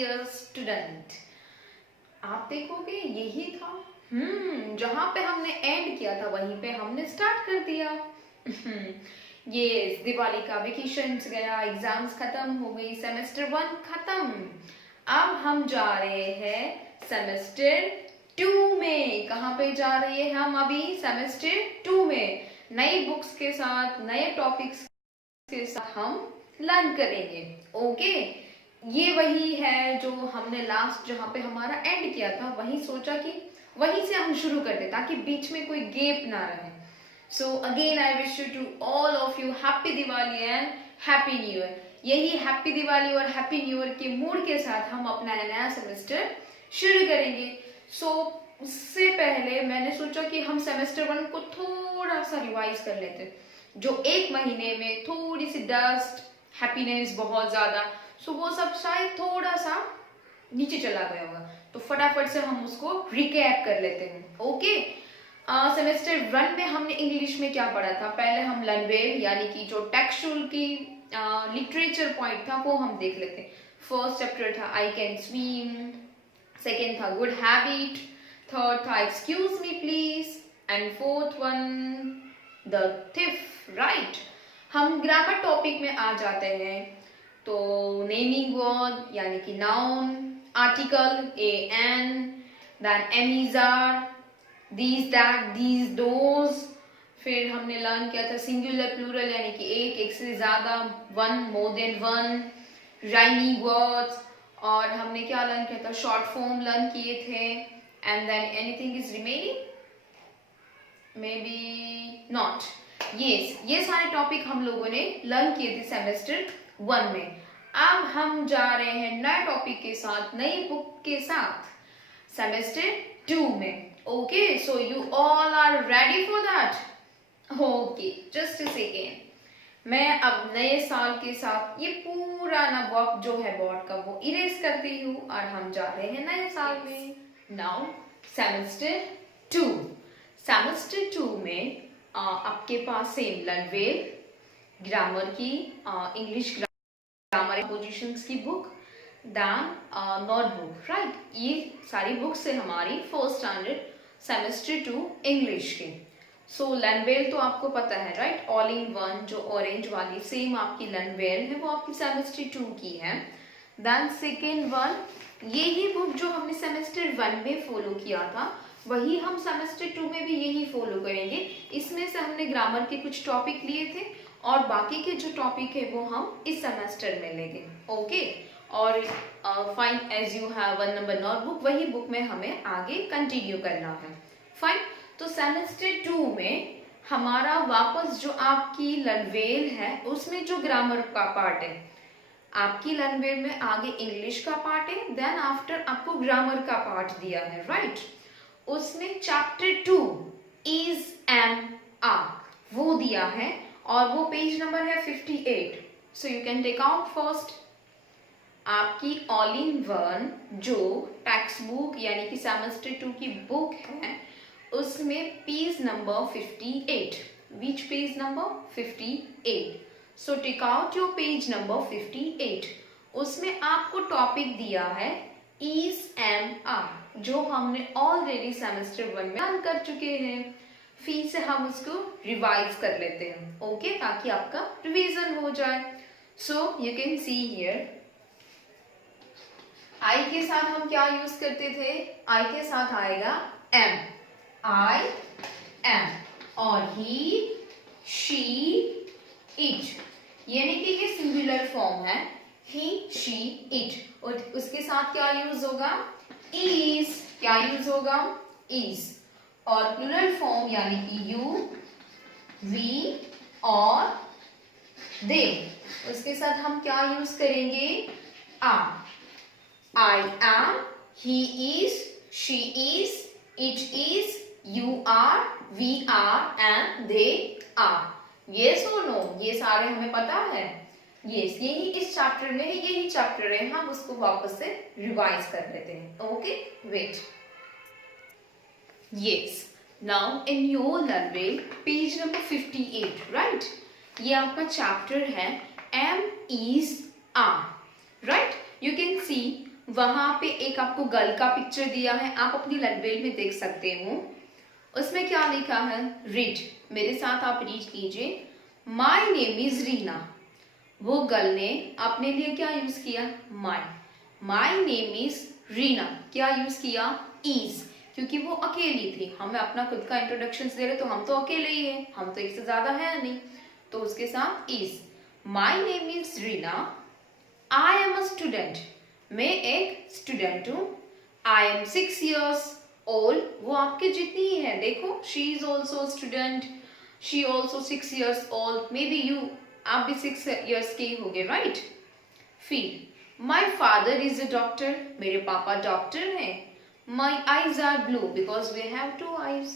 Dear student, आप देखोगे यही था। जहाँ पे हमने एंड किया था वहीं पे हमने स्टार्ट कर दिया। ये दिवाली का वेकेशंस गया, एग्जाम्स खत्म हो गई, सेमेस्टर 1 खत्म। अब हम जा रहे हैं सेमेस्टर 2 में। कहाँ पे जा रहे हैं हम अभी? सेमेस्टर 2 में नई बुक्स के साथ, नए टॉपिक्स के साथ हम लर्न करेंगे। ओके, ये वही है जो हमने लास्ट जहाँ पे हमारा एंड किया था, वही सोचा कि वहीं से हम शुरू कर दे ताकि बीच में कोई गैप ना रहे। So again I wish you to all of you happy Diwali and happy new year. यही हैप्पी दिवाली और हैप्पी न्यू ईयर के मूड के साथ हम अपना नया सेमेस्टर शुरू करेंगे। सो उससे पहले मैंने सोचा कि हम सेमेस्टर 1 को थोड़ा सा रिवाइज कर लेते, जो एक महीने में थोड़ी सी डस्ट, हैप्पीनेस बहुत ज्यादा, सो वो सब शायद थोड़ा सा नीचे चला गया होगा, तो फटाफट से हम उसको रिकैप कर लेते हैं। ओके, सेमेस्टर 1 में हमने इंग्लिश में क्या पढ़ा था? पहले हम लर्नवेल यानी कि जो टेक्सचुअल की लिटरेचर पॉइंट था वो हम देख लेते हैं। फर्स्ट चैप्टर था आई कैन स्विम, सेकेंड था गुड हैबिट, थर्ड था excuse me please, and fourth one the thief. Right, हम ग्रामर टॉपिक में आ जाते हैं। तो नेमिंग वर्ड यानी कि noun, article a an, then am is are, these that these those. फिर हमने लर्न किया था सिंगुलर प्लूरल यानी कि एक से ज्यादा, one, more than one, rhyming words, और हमने क्या लर्न किया था? शॉर्ट फॉर्म लर्न किए थे। And than anything is remaining, may be not. ये सारे टॉपिक हम लोगों ने लर्न किए थे सेमेस्टर 1 में। अब हम जा रहे हैं नए टॉपिक के साथ, नई बुक के साथ सेमेस्टर 2 में। Okay, so you all are ready for that? Okay, just a second. मैं अब नए साल के साथ ये पुराना वर्क जो है बोर्ड का वो इरेज करती हूँ और हम जा रहे हैं नए साल में। Now semester 2। सेमेस्टर 2 में आपके पास सेम लर्नवेल, ग्रामर की, इंग्लिश ग्रामर पोजीशंस की बुक, दैन नोटबुक। राइट, ये सारी बुक्स है हमारी फर्स्ट स्टैंडर्ड सेमेस्टर 2 इंग्लिश के। सो लर्नवेल तो आपको पता है, राइट? ऑल इन वन जो ऑरेंज वाली सेम आपकी लर्नवेल है वो आपकी सेमेस्टर 2 की है। देन सेकेंड वन, यही बुक जो हमने सेमेस्टर 1 में फॉलो किया था वही हम सेमेस्टर 2 में भी यही फॉलो करेंगे। इसमें से हमने ग्रामर के कुछ टॉपिक लिए थे और बाकी के जो टॉपिक है वो हम इस सेमेस्टर में लेंगे। ओके, और fine, as you have 1 number notebook, वही बुक में हमें आगे कंटिन्यू करना है। फाइन, तो सेमेस्टर 2 में हमारा वापस जो आपकी लर्नवेल है उसमें जो ग्रामर का पार्ट है, आपकी लर्नवेल में आगे इंग्लिश का पार्ट है, देन आफ्टर आपको ग्रामर का पार्ट दिया है। राइट, उसमें चैप्टर 2 इज एम आर वो दिया है और वो पेज नंबर है 58। So you can take out first आपकी ऑल इन वन जो टेक्स्ट बुक यानी कि सेमेस्टर 2 की बुक है उसमें page number 58। Which page number? 58। So take out your page number 58। उसमें आपको टॉपिक दिया है इज एम आर जो हमने ऑलरेडी सेमेस्टर 1 में लर्न कर चुके हैं। फिर से हम उसको रिवाइज कर लेते हैं। ओके, ताकि आपका रिवीजन हो जाए। So you can see here, I के साथ हम क्या यूज करते थे? आई के साथ आएगा एम, आई एम, और ही, शी, इट, यानी कि ये सिंगुलर फॉर्म है, ही, शी, इट। और उसके साथ क्या यूज होगा? इज। क्या यूज होगा? इज। और प्लूरल फॉर्म यानी कि यू, वी और दे, उसके साथ हम क्या यूज करेंगे? Are. I am, he is, she is, it is, you are, we are and they are. Yes or no? ये सारे हमें पता है। Yes, यही इस चैप्टर में है, यही चैप्टर है, हम उसको वापस से रिवाइज कर लेते हैं। Okay, wait. Yes, now in your learnway page number 58, right? ये आपका चैप्टर है M is R, right? You can see वहां पे एक आपको गर्ल का पिक्चर दिया है, आप अपनी लैंग्वेज में देख सकते हो। उसमें क्या लिखा है, रीड। मेरे साथ आप रीड कीजिए, माई नेम इज रीना। वो गर्ल ने अपने लिए क्या यूज किया, माई। माई नेम इज रीना, क्या यूज किया, इज, क्योंकि वो अकेली थी। हमें अपना खुद का इंट्रोडक्शन दे रहे तो हम तो अकेले ही हैं, हम तो एक से ज्यादा है नहीं, तो उसके साथ is. My name is Reena, I am a student, मैं एक स्टूडेंट हूँ। आई एम 6 years old, वो आपके जितनी ही है, देखो she is also student, she also 6 years old, may be you, आप भी 6 years के हो गए, राइट। फिर my father is a doctor, मेरे पापा डॉक्टर हैं। My eyes are blue because we have 2 eyes,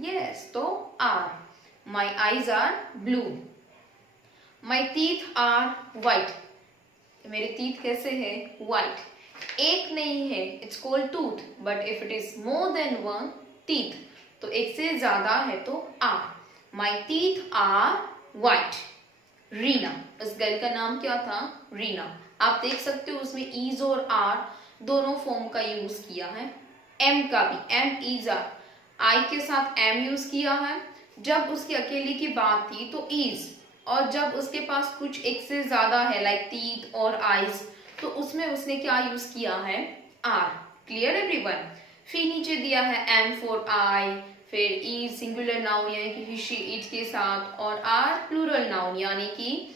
yes, तो are, my eyes are blue. My teeth are white, मेरे टीथ कैसे है, व्हाइट। एक नहीं है, it's called tooth, but if it is more than 1 teeth, तो एक से ज्यादा है तो are. My teeth are white. Reena, इस गर्ल का नाम क्या था, रीना। आप देख सकते हो उसमें इज और आर दोनों फॉर्म का यूज किया है। एम का भी, एम इज आर, आई के साथ एम यूज किया है। जब उसकी अकेली की बात थी तो इज, और जब उसके पास कुछ एक से ज्यादा है लाइक टीथ और आईज, तो उसमें उसने क्या यूज किया है, आर। Clear everyone. फिर नीचे दिया है एम फॉर आई, फिर ई सिंगुलर नाउन यानी कि ही शी इट के साथ, और आर प्लूरल नाउन यानी कि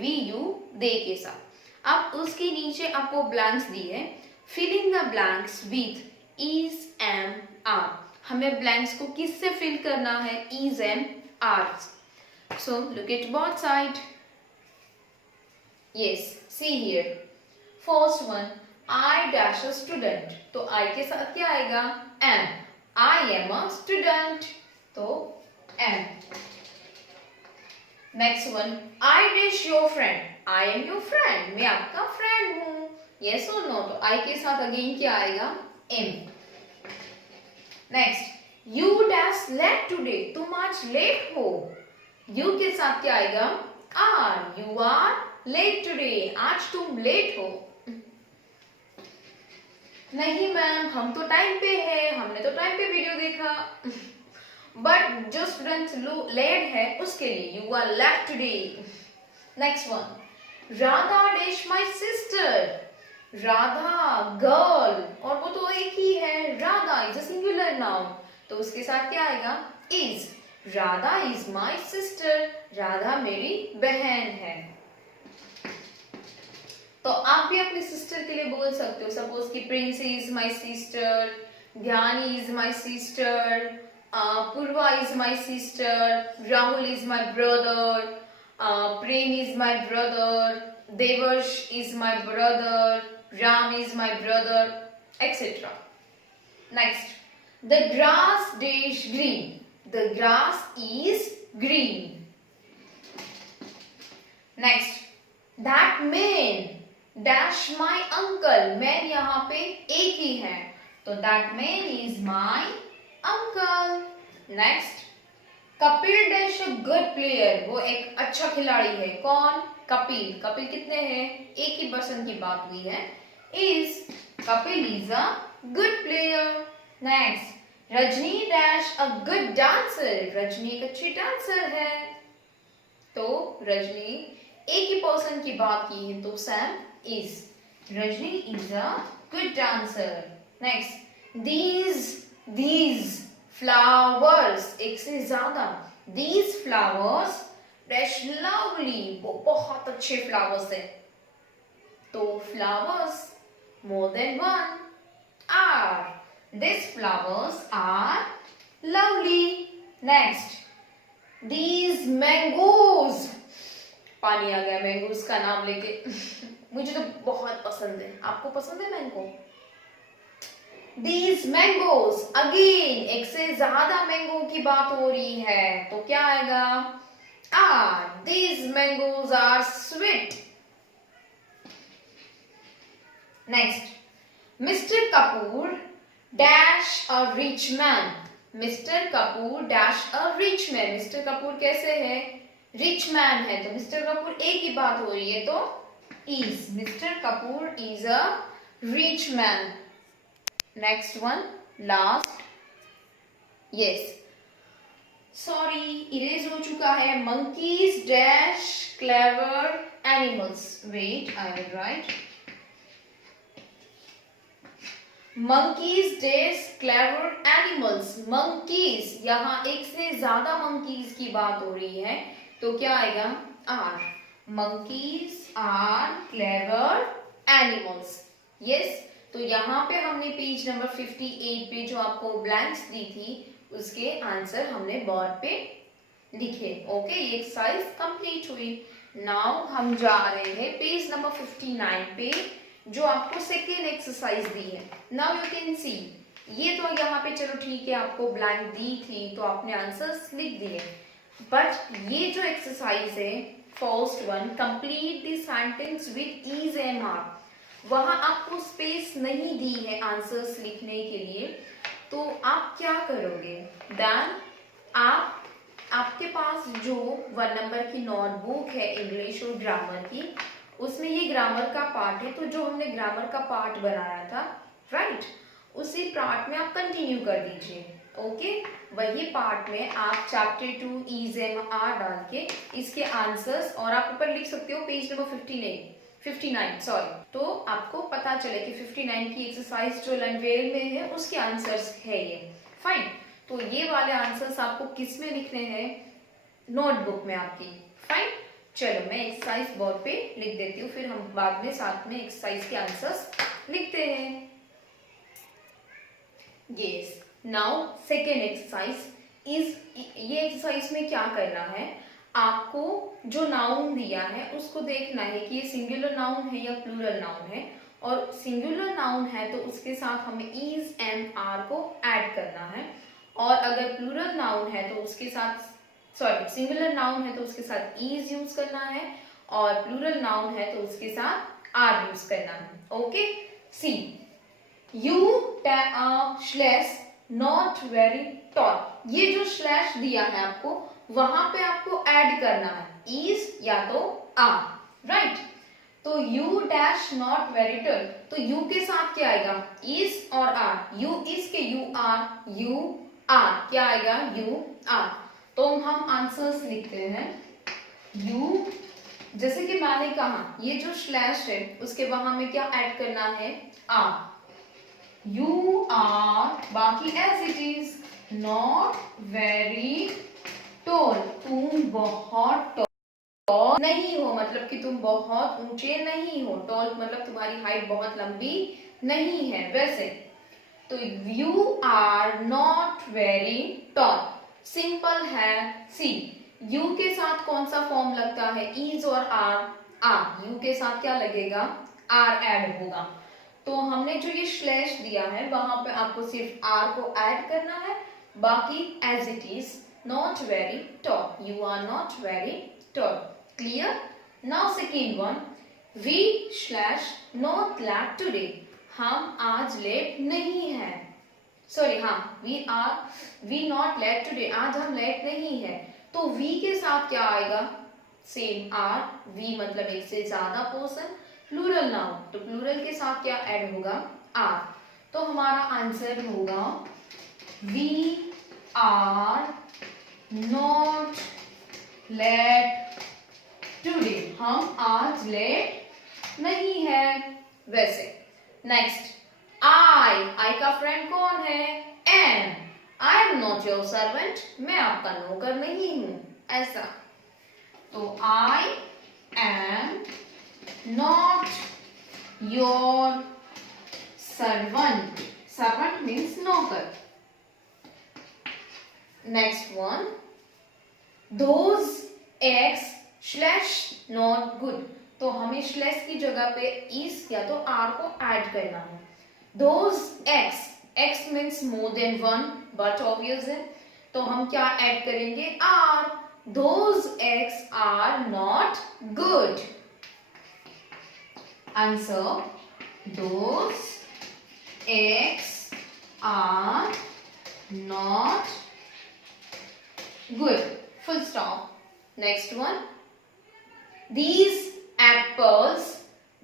वी यू दे के साथ। अब उसके नीचे आपको ब्लैंक्स दिए, fill in the blanks with is am are. हमें ब्लैंक्स को किससे फिल करना है, is am are. So look at both side. Yes, see here. First one, I dash a student. तो I के साथ क्या आएगा, am. I am a student. तो am. Next one, I dash your friend. I am your friend. मैं आपका friend हूँ. Yes or no? तो I के साथ again क्या आएगा, am. Next, you dash late today. तुम आज late हो. यू के साथ क्या आएगा, are. You are late today, आज तुम लेट हो। नहीं मैम, हम तो टाइम पे है, हमने तो टाइम पे वीडियो देखा। बट जो स्टूडेंट्स लेट है उसके लिए you are late today. Next one, Radha dash my sister. Radha girl, और वो तो एक ही है, Radha is a singular noun, तो उसके साथ क्या आएगा, is. Radha is my sister, Radha मेरी बहन है। तो आप भी अपनी सिस्टर के लिए बोल सकते हो, सपोज कि Princy is my sister, Dhyani is my sister, Purva is my sister, Rahul is my brother, Prem is my brother, Devarsh is my brother, Ram is my brother, etcetera. Next, the grass dash green, the grass is green. Next, that man dash my uncle. man यहाँ पे एक ही है, तो that man is my uncle. Next, Kapil dash a good player. वो एक अच्छा खिलाड़ी है, कौन, कपिल। कपिल कितने हैं, एक ही पर्सन की बात हुई है, is। Kapil is a good player. Next, Rajni dash a good dancer. Rajni एक अच्छी डांसर है, तो रजनी एक ही पर्सन की बात की है, तो Sam is. Rajni is a good dancer. Next, these flowers, एक से ज्यादा, दीज फ्लावर्स डैश लवली, वो बहुत अच्छे फ्लावर्स है, तो flowers more than 1 are. These flowers are lovely. Next, these mangoes. पानी आ गया मैंगोज का नाम लेके। मुझे तो बहुत पसंद है, आपको पसंद है मैंगो? These mangoes, again एक से ज्यादा मैंगो की बात हो रही है, तो क्या आएगा, are. These mangoes are sweet. Next, Mr. Kapoor dash a rich man. Mister Kapoor dash a rich man. Mister Kapoor कैसे है, रिच मैन है, तो मिस्टर कपूर एक ही बात हो रही है, तो is. Mister Kapoor is a rich man. Next one, last. Yes. Sorry, erase हो चुका है. Monkeys dash clever animals. Wait, I will write. Monkeys dash clever animals. Monkeys, यहाँ एक से ज्यादा monkeys की बात हो रही है, तो क्या आएगा? are. Monkeys are clever animals. Yes. तो यहाँ पे हमने पेज नंबर 58 पे जो आपको ब्लैंक्स दी थी उसके आंसर हमने बोर्ड पे लिखे. ओके, ये एक्सरसाइज कंप्लीट हुई. नाउ हम जा रहे हैं पेज नंबर 59 पे जो आपको सेकेंड एक्सरसाइज दी है. नाउ यू कैन सी, ये तो यहाँ पे चलो ठीक है आपको ब्लैंक दी थी तो आपने आंसर्स लिख दिए, बट ये जो एक्सरसाइज है first one, complete the sentence with is and mark, वहां आपको स्पेस नहीं दी है आंसर्स लिखने के लिए. तो आप क्या करोगे? देन आपके पास जो 1 नंबर की नोटबुक है इंग्लिश और ग्रामर की, उसमें ये ग्रामर का पार्ट है, तो जो हमने ग्रामर का पार्ट बनाया था राइट, उसी पार्ट में आप कंटिन्यू कर दीजिए. ओके, वही पार्ट में आप चैप्टर 2 ईज एंड आर डाल के इसके आंसर्स, और आप ऊपर लिख सकते हो पेज नंबर 59 सॉरी, तो आपको पता चले कि 59 की एक्सरसाइज जो लर्नवेल में है उसके आंसर्स है ये. फाइन. तो ये वाले आंसर्स आपको किस में लिखने हैं? नोटबुक में आपकी. फाइन. चलो मैं एक्सरसाइज बोर्ड पे लिख देती हूँ, फिर हम बाद में साथ में एक्सरसाइज के आंसर्स लिखते हैं. Yes. Now second exercise is, ये एक्सरसाइज में क्या करना है, आपको जो नाउन दिया है उसको देखना है कि ये सिंगुलर नाउन है या प्लूरल नाउन है, और सिंगुलर नाउन है तो उसके साथ हमें ईज एंड आर को ऐड करना है, और अगर प्लूरल नाउन है तो उसके साथ, सॉरी सिंगुलर नाउन है तो उसके साथ ईज यूज करना है, और प्लूरल नाउन है तो उसके साथ आर यूज करना है. Okay, see you slash not very tall, ये जो स्लैश दिया है आपको वहां पे आपको ऐड करना है इज या तो आर. राइट. तो you dash not very tall, तो यू के साथ क्या आएगा? इज और आर. यू इज के यू आर क्या आएगा? You are. तो हम आंसर्स लिखते हैं. यू, जैसे कि मैंने कहा ये जो स्लैश है उसके वहां में क्या ऐड करना है? आर. यू आर, बाकी as it is, not very tall, तुम बहुत टॉल नहीं हो, मतलब कि तुम बहुत ऊंचे नहीं हो. टॉल मतलब तुम्हारी हाइट बहुत लंबी नहीं है वैसे. तो you are not very tall, simple है. सी, यू के साथ कौन सा फॉर्म लगता है? इज और आर. आर, यू के साथ क्या लगेगा? आर ऐड होगा. तो हमने जो ये स्लैश दिया है वहां पे आपको सिर्फ आर को ऐड करना है, बाकी as it is. Not very tall. You are not very tall. Clear? Now second one. We slash not late today. हम आज लेट नहीं हैं. सॉरी, हाँ, we not late today. आज हम लेट नहीं हैं. तो we के साथ क्या आएगा? Same are. we मतलब एक से ज्यादा पर्सन, प्लूरल नाउन, तो प्लूरल के साथ क्या ऐड होगा? आर. तो हमारा आंसर होगा we are not late today. हम आज लेट नहीं है वैसे. नेक्स्ट, आई का फ्रेंड कौन है? Am. I am not your servant, मैं आपका नौकर नहीं हूं, ऐसा. तो I am not your servant. Servant means नौकर. Next one, those eggs slash not good. तो हमें स्लैश की जगह पे इस या तो आर को ऐड करना है. Those eggs, eggs means more than one, but obvious है, तो हम क्या ऐड करेंगे? Are. Those eggs are not good. Answer, those eggs are not good. Full stop. Next one. These apples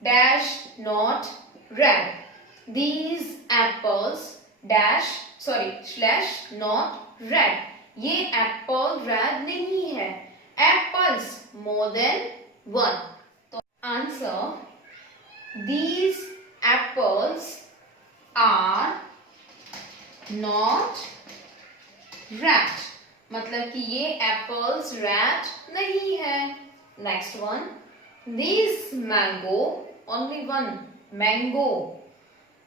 dash not red. these apples dash sorry slash not red. ये Apple red नहीं है. Apples more than one. तो answer these apples are not red. मतलब कि ये apples red नहीं है. Next one, this mango only one. Mango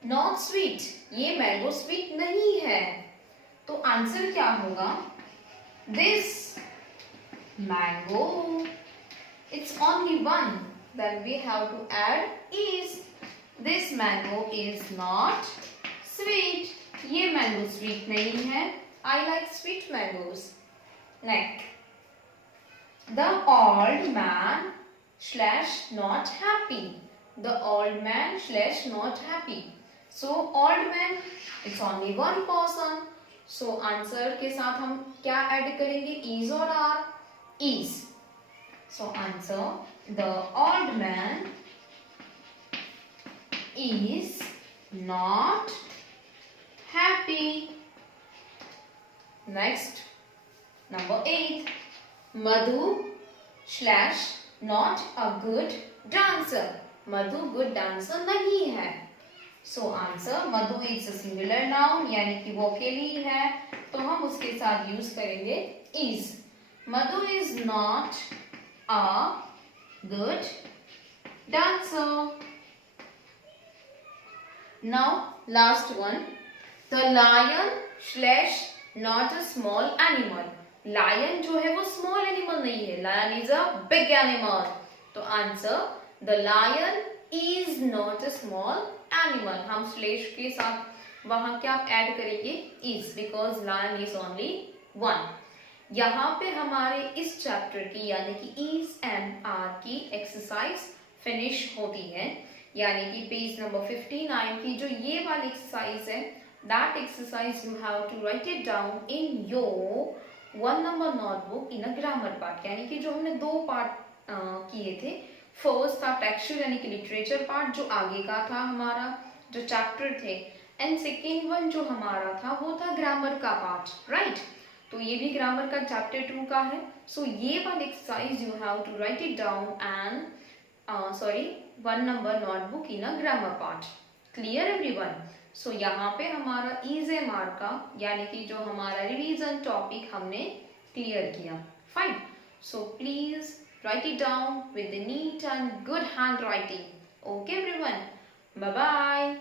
not sweet. ये मैंगो स्वीट नहीं है. तो आंसर क्या होगा? This mango it's only one. Then we have to add is. This mango is not sweet. ये मैंगो स्वीट नहीं है. I like sweet mangoes. Next, the old man slash not happy. The old man slash not happy. So old man, it's only one person. So answer के साथ हम क्या add करेंगे? Is और are? Is. So answer, the old man is not happy. Next, number 8. Madhu slash not a good dancer. Madhu good dancer नहीं है. So answer, Madhu is a singular noun यानी कि वो अकेली है, तो हम उसके साथ यूज करेंगे is. Madhu is not a good dancer. Now last one, the lion slash not a small animal. Lion जो है वो स्मॉल एनिमल नहीं है. Lion is a big animal. तो answer, the lion is not a small animal. हम slash के साथ वहां क्या ऐड करेंगे? Is, because lion is only one. यहाँ पे हमारे इस चैप्टर की यानी कि इज एंड आर की एक्सरसाइज फिनिश होती है. यानी कि पेज नंबर 59 की जो ये वाली एक्सरसाइज है, that exercise you have to write it down in your 1 number notebook in a grammar part. यानी कि जो हमने 2 पार्ट किए थे. फर्स्ट था टेक्सचर यानी कि लिटरेचर पार्ट जो आगे का था हमारा जो चैप्टर थे, एंड सेकेंड वन जो हमारा था वो था ग्रामर का पार्ट. राइट, तो ये भी ग्रामर का चैप्टर 2 का है. सो ये वाली exercise you have to write it down and 1 number notebook in a grammar part. Clear everyone? So यहाँ पे हमारा इज एम आर का यानी कि जो हमारा रिवीजन टॉपिक हमने क्लियर किया. Fine. So please write it down with neat and good handwriting. Okay everyone, bye bye.